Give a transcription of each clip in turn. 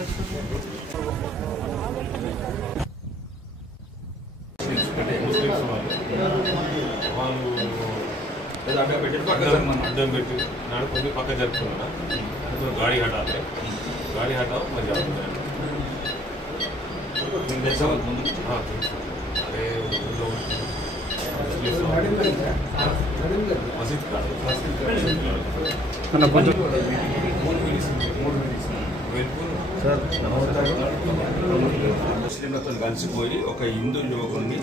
अड्डम पेटी नड़को पक्का जरूर गाड़ी हटा दे गाड़ी हटाओ मैं जाऊँगा हाँ अरे मस्जिद ముస్లింలతో కలిసిపోయి ఒక హిందూ యువకుడిని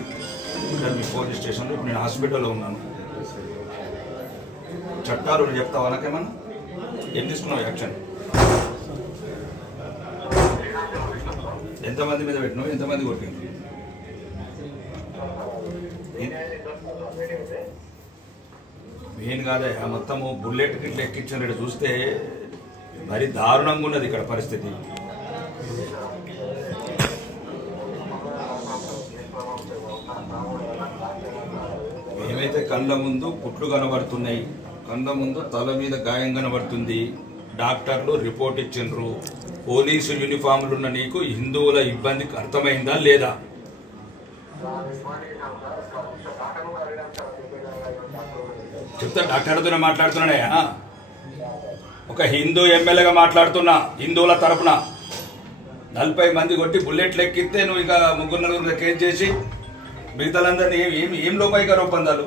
ఇక్కడ మీ పోలీస్ స్టేషన్లో ఇప్పుడు నేను హాస్పిటల్లో ఉన్నాను. చట్టాలు చెప్తావా నాకేమన్నా? ఏం తీసుకున్నావు యాక్షన్? ఎంతమంది మీద పెట్టినావు? ఎంతమంది కొట్టిండ్రు? మెయిన్ కాదే మొత్తము బుల్లెట్ కిట్లు ఎక్కించినట్టు చూస్తే మరి దారుణంగా ఉన్నది ఇక్కడ పరిస్థితి. ఏమైతే కళ్ళ ముందు పుట్లు కనబడుతున్నాయి, కళ్ళ ముందు తల మీద గాయం కనబడుతుంది, డాక్టర్లు రిపోర్ట్ ఇచ్చిండ్రు, పోలీసు యూనిఫామ్లు ఉన్న నీకు హిందువుల ఇబ్బందికి అర్థమైందా లేదా? చెప్తా డాక్టర్తోనే మాట్లాడుతున్నానయ్యా. ఒక హిందూ ఎమ్మెల్యేగా మాట్లాడుతున్నా. హిందువుల తరపున 40 మంది కొట్టి బుల్లెట్లు ఎక్కిస్తే నువ్వు ఇంకా 3-4 కేసు చేసి మిగతాలందరినీ ఏం లోపాయిక రూపొందాలు?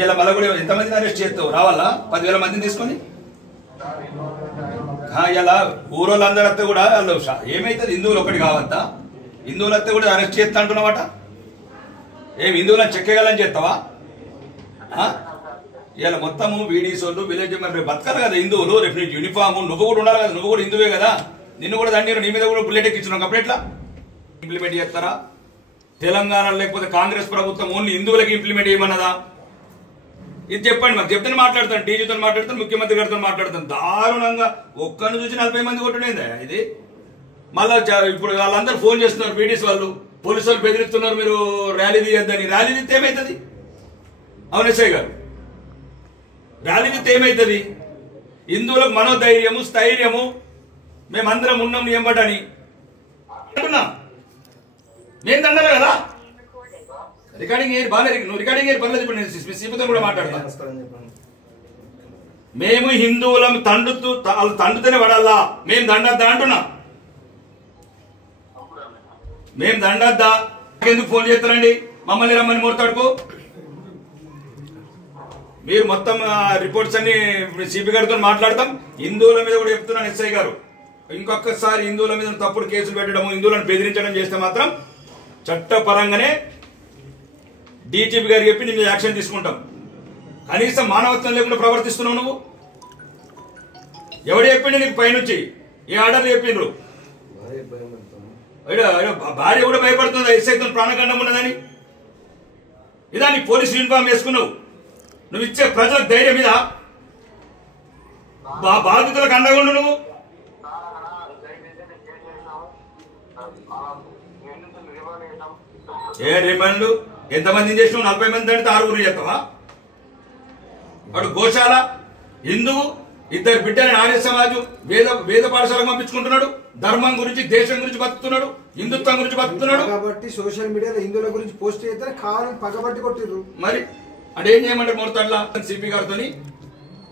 ఇలా మళ్ళీ కూడా ఎంతమందిని అరెస్ట్ చేస్తావు? రావాలా 10,000 మందిని తీసుకొని? ఇలా ఊరోళ్ళందరూ వస్తే కూడా ఏమైతుంది? హిందువులు ఒకటి కావద్దా? హిందువులు వస్తే కూడా అరెస్ట్ చేస్తా అంటున్నావట. ఏం హిందువులను చెక్కేయాలని చేస్తావా? ఇలా మొత్తము వీడీసోళ్ళు విలేజ్ రేపు బతకాలి కదా హిందువులు. రేపు నీకు యూనిఫామ్ నువ్వు కూడా ఉండాలి కదా. నువ్వు కూడా హిందువే కదా. నిన్ను కూడా దండి నీ మీద కూడా బుల్లెట్ ఎక్కించున్నావు. అప్పుడు ఎట్లా ఇంప్లిమెంట్ చేస్తారా? తెలంగాణ లేకపోతే కాంగ్రెస్ ప్రభుత్వం ఓన్లీ హిందువులకి ఇంప్లిమెంట్ చేయమన్నదా? ఇది చెప్పండి. మాకు చెప్తే మాట్లాడతాను, టీజీతో మాట్లాడతాను, ముఖ్యమంత్రి గారితో మాట్లాడతాను. దారుణంగా ఒక్కరిని చూసి 40 మంది కొట్టుడేందా ఇది? మళ్ళా ఇప్పుడు వాళ్ళందరూ ఫోన్ చేస్తున్నారు పీడీసీ వాళ్ళు, పోలీసు వాళ్ళు బెదిరిస్తున్నారు మీరు ర్యాలీ తీయద్దని. ర్యాలీ తీస్తే ఏమవుతుంది? అవును ఎస్ఐ గారు, ర్యాలీ తీస్తే ఏమవుతుంది? హిందువులకు మనోధైర్యము స్థైర్యము మేమందరం ఉన్నాం నీ ఎంబటని అంటున్నా. నేను దండాలి కదా. రికార్డింగ్ ఏది బాగా నువ్వు రికార్డింగ్ ఏది పర్లేదు. ఇప్పుడు నేను సీపుతో కూడా మాట్లాడతా. మేము హిందువులం తండ్రితోనే పడాలా? మేము దండద్దా అంటున్నా. మేము దండద్దా? ఎందుకు ఫోన్ చేస్తారండి మమ్మల్ని రమ్మని మోర్తాడుకో? మీరు మొత్తం రిపోర్ట్స్ అన్ని సిపి గారితో మాట్లాడతాం. హిందువుల మీద కూడా చెప్తున్నాను ఎస్ఐ గారు, ఇంకొకసారి హిందువుల మీద తప్పుడు కేసులు పెట్టడం, హిందువులను బెదిరించడం చేస్తే మాత్రం చట్టపరంగానే డీజీపీ గారికి చెప్పి నీ మీద యాక్షన్ తీసుకుంటాం. కనీసం మానవత్వం లేకుండా ప్రవర్తిస్తున్నావు నువ్వు. ఎవడు చెప్పిండు నీకు పైనుంచి? ఏ ఆర్డర్ చెప్పిండ్రు? భార్య కూడా భయపడుతుంది ఎస్ఐతో ప్రాణఖండం ఉన్నదని. ఇదా నీ పోలీసు యూనిఫామ్ వేసుకున్నావు? నువ్వు ఇచ్చే ప్రజలకు ధైర్యం మీద బాధితులకు అండగా ఉండు నువ్వు. ఏ రిమాండ్లు ఎంతమందిని చేసినావు? 40 మంది అంటే 6 చేస్తావా? వాడు గోశాల హిందువు, 2 బిడ్డలని ఆర్య సమాజం వేద పాఠశాలకు పంపించుకుంటున్నాడు. ధర్మం గురించి దేశం గురించి బతుకుతున్నాడు, హిందుత్వం గురించి బతుకుతున్నాడు. కాబట్టి సోషల్ మీడియాలో హిందువుల గురించి పోస్ట్ చేస్తే కావాలని పగబట్టి కొట్టిర్రు. మరి అంటే ఏం చేయమంటారు? మొత్తంలా సిపి గారితో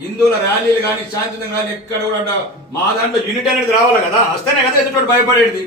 హిందువుల ర్యాలీలు కానీ శాంతియుతంగా కానీ ఎక్కడ కూడా మా దాంట్లో యూనిట్ అనేది రావాలి కదా. వస్తేనే కదా ఎదుటి భయపడేది.